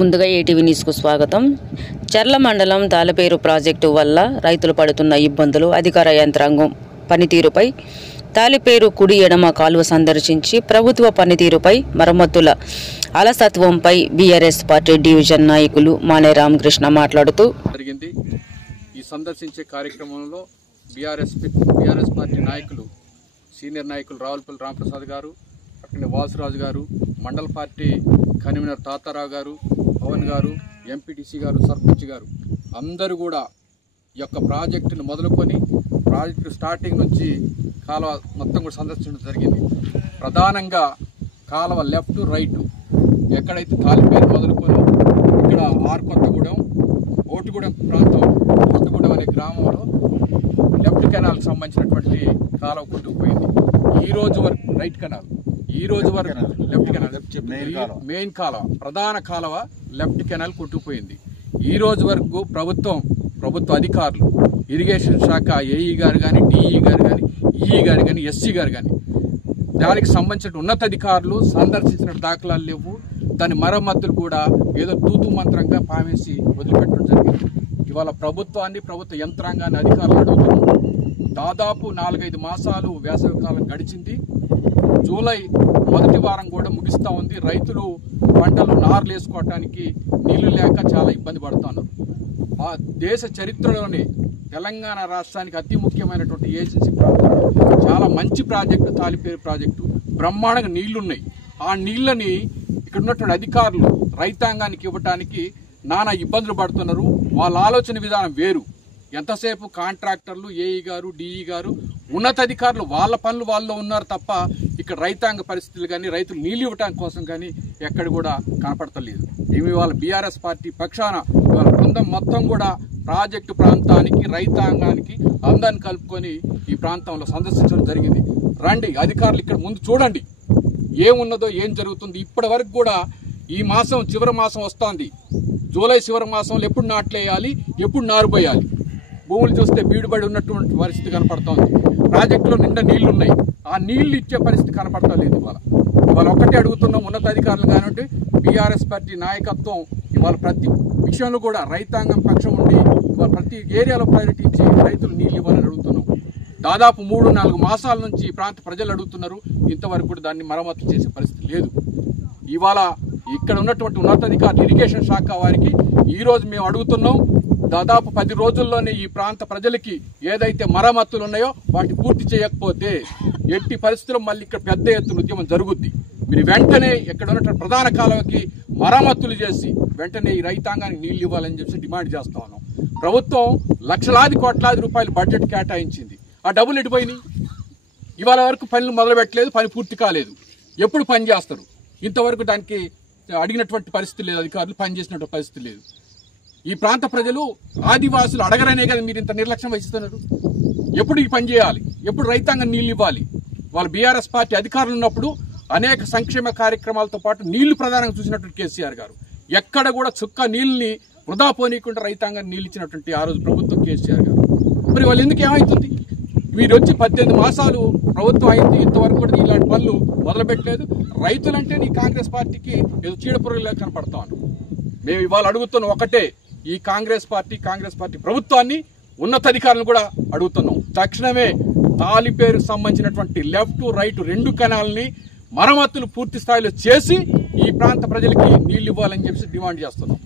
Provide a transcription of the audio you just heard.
ముందుగా ఏటీవీ న్యూస్కు స్వాగతం. చర్ల మండలం తాళపేరు ప్రాజెక్టు వల్ల రైతులు పడుతున్న ఇబ్బందులు, అధికార యంత్రాంగం పనితీరుపై తాళపేరు కుడి ఎడమ కాలువ సందర్శించి ప్రభుత్వ పనితీరుపై, మరమ్మతుల అలసత్వంపై బీఆర్ఎస్ పార్టీ డివిజన్ నాయకులు మానే రామకృష్ణ మాట్లాడుతూ జరిగింది. ఈ సందర్శించే కార్యక్రమంలో బీఆర్ఎస్ పార్టీ నాయకులు, సీనియర్ నాయకులు రావులపల్లి రామప్రసాద్ గారు, అక్కడి వాసురాజు గారు, మండల పార్టీ కన్వీనర్ తాతారావు గారు, పవన్ గారు, ఎంపీటీసీ గారు, సర్పంచ్ గారు అందరూ కూడా ఈ యొక్క ప్రాజెక్టును మొదలుకొని ప్రాజెక్టు స్టార్టింగ్ నుంచి కాలువ మొత్తం కూడా సందర్శించడం జరిగింది. ప్రధానంగా కాలువ లెఫ్ట్ రైట్ ఎక్కడైతే తాళపేరు మొదలుకొని ఇక్కడ కొత్తగూడెం, ఓటుగూడెం ప్రాంతం, కొత్తగూడెం అనే గ్రామంలో లెఫ్ట్ కెనాల్కి సంబంధించినటువంటి కాలువ కొట్టుకుపోయింది. ఈ రోజు వరకు రైట్ కెనాల్, ఈ రోజు వరకు లెఫ్ట్ కెనాల్ మెయిన్ కాలువ, ప్రధాన కాలువ లెఫ్ట్ కెనాల్ కొట్టుకుపోయింది. ఈ రోజు వరకు ప్రభుత్వ అధికారులు, ఇరిగేషన్ శాఖ ఏఈ గారు కానీ, డిఈ గారు కానీ, ఈఈ గారు కానీ, ఎస్సీ గారు కానీ దానికి సంబంధించిన ఉన్నతాధికారులు సందర్శించిన దాఖలాలు లేవు. దాని మరమ్మతులు కూడా ఏదో తూతు మంత్రంగా పావేసి వదిలిపెట్టడం జరిగింది. ఇవాళ ప్రభుత్వ యంత్రాంగాన్ని అధికారులు అడుగుతున్నారు. దాదాపు 4-5 మాసాలు వేసవికాలం గడిచింది. జూలై మొదటి వారం కూడా ముగిస్తూ ఉంది. రైతులు పంటలు నార్లు వేసుకోవటానికి నీళ్లు లేక చాలా ఇబ్బంది పడుతున్నారు. ఆ దేశ చరిత్రలోనే తెలంగాణ రాష్ట్రానికి అతి ముఖ్యమైనటువంటి ఏజెన్సీ ప్రాంతంలో చాలా మంచి ప్రాజెక్టు తాళపేరు ప్రాజెక్టు. బ్రహ్మాండంగా నీళ్లున్నాయి. ఆ నీళ్లని ఇక్కడ ఉన్నటువంటి అధికారులు రైతాంగానికి ఇవ్వటానికి నానా ఇబ్బందులు పడుతున్నారు. వాళ్ళ ఆలోచన విధానం వేరు. ఎంతసేపు కాంట్రాక్టర్లు, ఏఈ గారు, డిఈ గారు, ఉన్నతాధికారులు వాళ్ళ పనులు వాళ్ళు ఉన్నారు తప్ప ఇక్కడ రైతాంగ పరిస్థితులు కానీ, రైతులు నీళ్ళు ఇవ్వటం కోసం కానీ ఎక్కడ కూడా కనపడతలేదు. మేము వాళ్ళ బీఆర్ఎస్ పార్టీ పక్షాన వాళ్ళ బృందం మొత్తం కూడా ప్రాజెక్టు ప్రాంతానికి, రైతాంగానికి అందరిని కలుపుకొని ఈ ప్రాంతంలో సందర్శించడం జరిగింది. రండి అధికారులు ఇక్కడ ముందు చూడండి ఏమున్నదో, ఏం జరుగుతుంది. ఇప్పటి వరకు కూడా ఈ మాసం చివరి మాసం వస్తోంది. జూలై చివరి మాసంలో ఎప్పుడు నాట్లేయాలి, ఎప్పుడు నారుపోయాలి. భూములు చూస్తే బీడుబడి ఉన్నటువంటి పరిస్థితి కనపడుతోంది. ప్రాజెక్టులో నిండా నీళ్లున్నాయి. ఆ నీళ్లు ఇచ్చే పరిస్థితి కనపడతలేదు. ఇవాళ ఒక్కటే అడుగుతున్నాం, ఉన్నతాధికారులు కానివ్వండి, బీఆర్ఎస్ పార్టీ నాయకత్వం ఇవాళ ప్రతి విషయంలో కూడా రైతాంగం పక్షం ఉండి ఇవాళ ప్రతి ఏరియాలో ప్రయారిటీ ఇచ్చి రైతులు నీళ్లు ఇవ్వాలని అడుగుతున్నాం. దాదాపు 3-4 మాసాల నుంచి ఈ ప్రాంత ప్రజలు అడుగుతున్నారు. ఇంతవరకు కూడా దాన్ని మరమ్మతు చేసే పరిస్థితి లేదు. ఇవాళ ఇక్కడ ఉన్నటువంటి ఉన్నతాధికారులు, ఇరిగేషన్ శాఖ వారికి ఈరోజు మేము అడుగుతున్నాం, దాదాపు 10 రోజుల్లోనే ఈ ప్రాంత ప్రజలకి ఏదైతే మరమ్మతులు ఉన్నాయో వాటి పూర్తి చేయకపోతే ఎట్టి పరిస్థితుల్లో మళ్ళీ ఇక్కడ పెద్ద ఎత్తున ఉద్యమం జరుగుద్ది. మీరు వెంటనే ఇక్కడ ఉన్నటువంటి ప్రధాన కాలువకి మరమ్మతులు చేసి వెంటనే ఈ రైతాంగానికి నీళ్లు ఇవ్వాలని చెప్పి డిమాండ్ చేస్తా ఉన్నాం. ప్రభుత్వం లక్షలాది కోట్లాది రూపాయలు బడ్జెట్ కేటాయించింది. ఆ డబ్బులు ఎటుపోయినాయి? ఇవాళ వరకు పనులు మొదలు పెట్టలేదు, పని పూర్తి కాలేదు. ఎప్పుడు పని చేస్తారు? ఇంతవరకు దానికి అడిగినటువంటి పరిస్థితి లేదు, అధికారులు పని చేసినటువంటి పరిస్థితి లేదు. ఈ ప్రాంత ప్రజలు, ఆదివాసులు అడగరనే కదా మీరు ఇంత నిర్లక్ష్యం వహిస్తున్నారు. ఎప్పుడు ఈ పని చేయాలి? ఎప్పుడు రైతాంగం నీళ్లు ఇవ్వాలి? వాళ్ళ బీఆర్ఎస్ పార్టీ అధికారులు ఉన్నప్పుడు అనేక సంక్షేమ కార్యక్రమాలతో పాటు నీళ్లు ప్రధానంగా చూసినటువంటి కేసీఆర్ గారు ఎక్కడ కూడా చుక్క నీళ్ళని వృధా పోనీయకుండా రైతాంగాన్ని నీళ్ళు ఇచ్చినటువంటి ఆ రోజు ప్రభుత్వం కేసీఆర్ గారు. మరి వాళ్ళు ఎందుకు ఏమవుతుంది? వీరు వచ్చి 18 మాసాలు ప్రభుత్వం అయింది, ఇంతవరకు కూడా ఇలాంటి పనులు మొదలుపెట్టలేదు. రైతులంటే నీ కాంగ్రెస్ పార్టీకి ఏదో చీడపురుగులా కనపడతాను. మేము ఇవాళ అడుగుతున్నాం ఒకటే, ఈ కాంగ్రెస్ పార్టీ ప్రభుత్వాన్ని, ఉన్నతాధికారులను కూడా అడుగుతున్నాం, తక్షణమే తాళపేరుకు సంబంధించినటువంటి లెఫ్ట్ రైట్ 2 కెనాల్ని మరమ్మతులు పూర్తి స్థాయిలో చేసి ఈ ప్రాంత ప్రజలకి నీళ్లు ఇవ్వాలని చెప్పి డిమాండ్ చేస్తున్నాం.